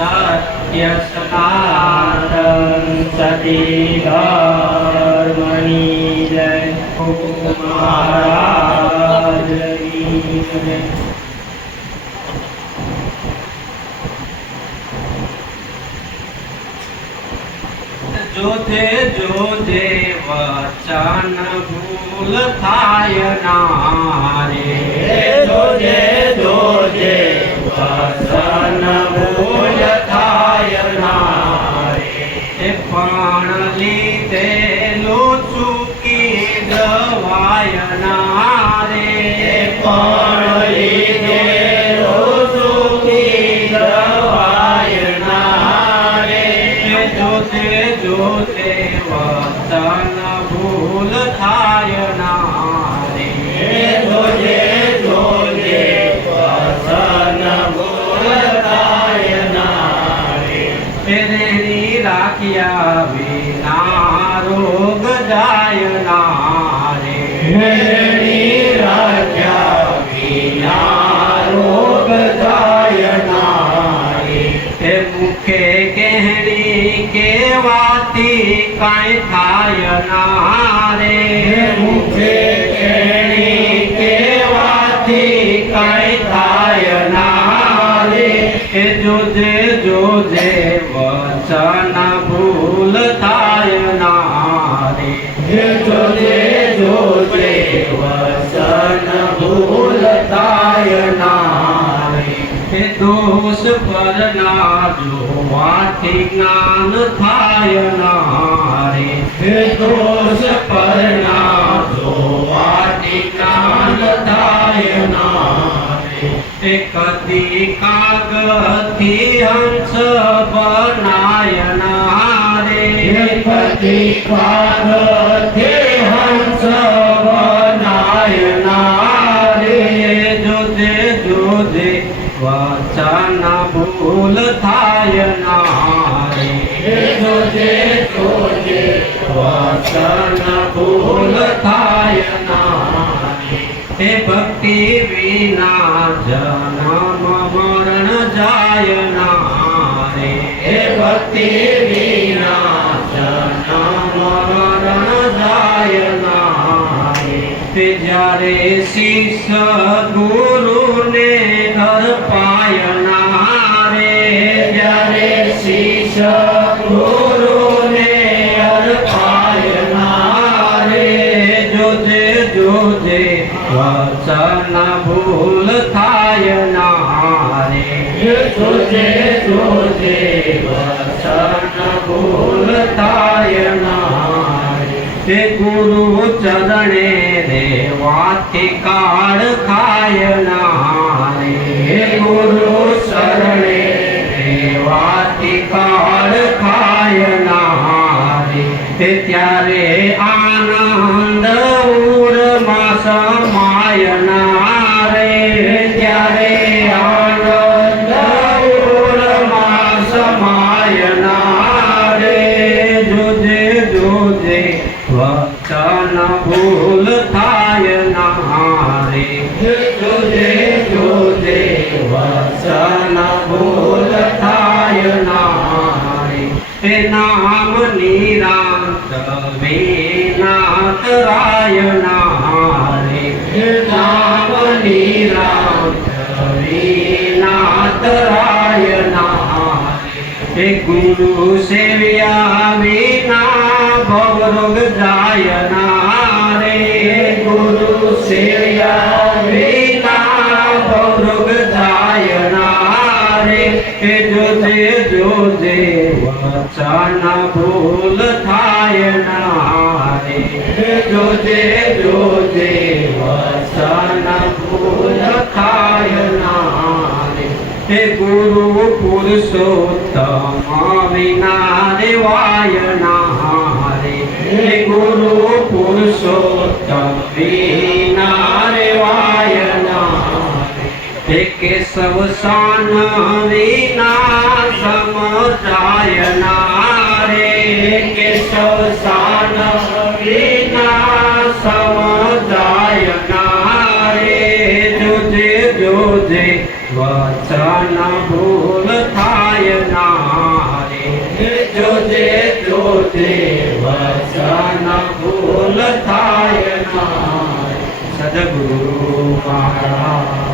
સત્ય સનાતન સતી ધર્મની જય મહારાજની જય. જોજે જોજે વચન ભૂલ થાય ના રે. જોજે જોજે વચન ભૂલ થાય ના રે. પણ લીધેલું ચૂકી જવાય ના રે. પણ લીધેલું ચૂકી જવાય ના રે. જોજે જોજે વચન ભૂલ થાય ના રે. જોજે જોજે વચન ભૂલ થાય ના રે. રેણી રાખ્યા વિના રોગ જાય ના રે. રેણી રાખ્યા વિના રોગ જાય ના રે. મુખે કહેણી કેવાથી કાંઈ થાય ના રે. મુખે કહેણી કેવાથી કાંઈ થાય ના રે. જોજે જોજે વચન ભૂલ થાય ના રે. જોજે જોજે વચન ભૂલ થાય ના રે. દોષ પર ના જોવાથી જ્ઞાન થાય ના રે. દોષ પર ના જોવાથી જ્ઞાન થાય ના રે. કદી કાગથી હંસ બનાય ના રે. કદી કાગથી હંસ બનાય ના રે. જોજે જોજે વચન ભૂલ થાય ના રે. જોજે જોજે વચન ભૂલ થાય ના રે. ભક્તિ વિના જન્મ મરણ જાય ના રે. ભક્તિ વિના જન્મ મરણ જાય ના રે. જ્યારે શિષ્ય ગુરુને ઘર પાય ના રે. જ્યારે શિષ્ય ગુરુને ઘર પાય ના રે. જોજે જોજે વચન ભૂલ થાય ના રે. જોજે જોજે વચન ભૂલ થાય ના રે. ગુરુ ચરણે રેવાથી કાળ ખાય ના રે. ગુરુ ચરણે રેવાથી કાળ ખાય ના રે. ત્યારે આનંદ ઉરમાં સમાય ના રે. ત્યારે આનંદ ઉરમાં સમાય ના રે. જોજે જોજે વચન ભૂલ થાય ના રે. જોજે જોજે વચન ભૂલ થાય ના રે. નામ નિરાંત વિનાત રાય ના રે. નામ નિરાંત વિનાત રાય ના રે. ગુરુ સેવ્યા વિના ભવરોગ જાય ના રે. ગુરુ સેવ્યા વિના ભવરોગ જાય ના રે. જોજે જોજે વચન ભૂલ થાય ના રે. જોજે જોજે વચન ભૂલ થાય ના રે. ગુરુ પુરુષોત્તમ વિના રેવાય ના રે. ગુરુ પુરુષોત્તમ વિના રેવાય ના રે. કેશવ શાન વિના સમજાય ના રે. કેશવ શાન વિના સમજાય ના રે. જોજે જોજે વચન ભૂલ થાય ના જોજે જોજે વચન ભૂલ થાય ના. સદગુરુ મહારાજ